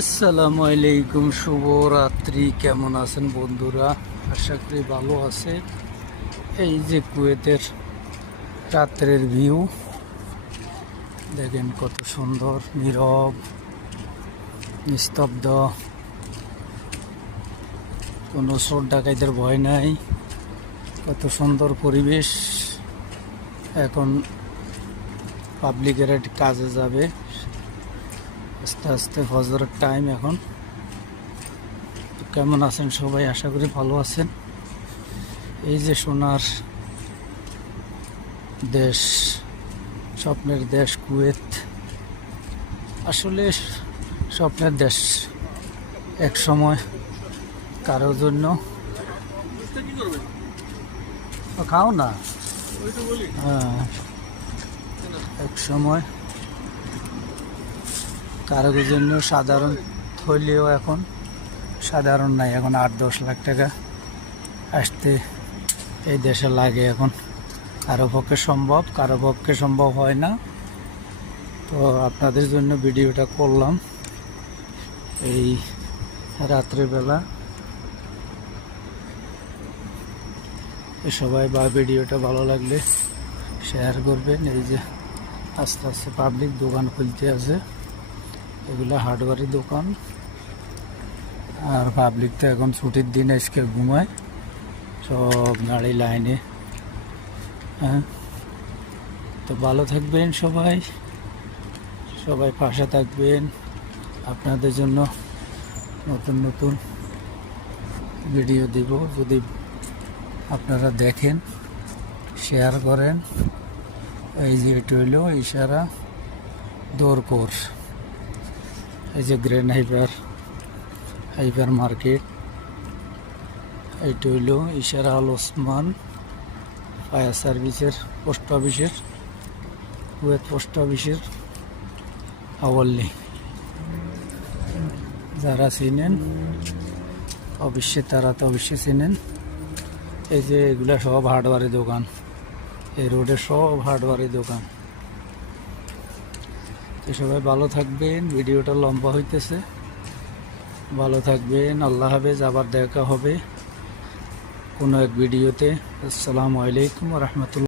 আসসালামু আলাইকুম, শুভরাত্রি। কেমন আছেন বন্ধুরা? আশা করি ভালো আছে। এই যে কুয়েতের রাত্রের ভিউ দেখেন, কত সুন্দর, নীরব, নিস্তব্ধ, কোনো চোর ডাকাইতের ভয় নাই। কত সুন্দর পরিবেশ। এখন পাবলিকের কাজে যাবে, আস্তে আস্তে ফজরের টাইম এখন। কেমন আছেন সবাই? আশা করি ভালো আছেন। এই যে সোনার দেশ, স্বপ্নের দেশ কুয়েত, আসলে স্বপ্নের দেশ এক সময় কারোর জন্য। খাও না। হ্যাঁ, এক সময় কারোর জন্য সাধারণ হইলেও এখন সাধারণ নাই। এখন 8-10 লাখ টাকা আসতে এই দেশে লাগে। এখন কারো পক্ষে সম্ভব, কারো পক্ষে সম্ভব হয় না। তো আপনাদের জন্য ভিডিওটা করলাম এই রাত্রেবেলা। সবাই ভিডিওটা ভালো লাগলে শেয়ার করবেন। এই যে আস্তে আস্তে পাবলিক দোকান খুলতে আছে, এগুলো হার্ডওয়ারের দোকান। আর পাবলিক তো এখন ছুটির দিন আজকে ঘুমায়, সব গাড়ি লাইনে। হ্যাঁ, তো ভালো থাকবেন সবাই, সবাই পাশে থাকবেন। আপনাদের জন্য নতুন নতুন ভিডিও দিব, যদি আপনারা দেখেন, শেয়ার করেন। এই যে এটা হইল ইশারা দোরকোর, এই যে গ্রেন হাইপার মার্কেট। এইটা হইল ইশারা আল ওসমান ফায়ার সার্ভিসের পোস্ট অফিসের, কুয়েত পোস্ট অফিসের আওয়াল্লি। যারা চিনেন অবশ্যই, তারা তো অবশ্যই চিনেন। এই যে এগুলা সব হার্ডওয়ারের দোকান, এই রোডে সব হার্ডওয়ারের দোকান। তো সবাই ভালো থাকবেন। ভিডিওটা লম্বা হইতেছে, ভালো থাকবেন। আল্লাহ হাফেজ। আবার দেখা হবে কোনো এক ভিডিওতে। আসসালামু আলাইকুম ওয়া রাহমাতুল্লাহ।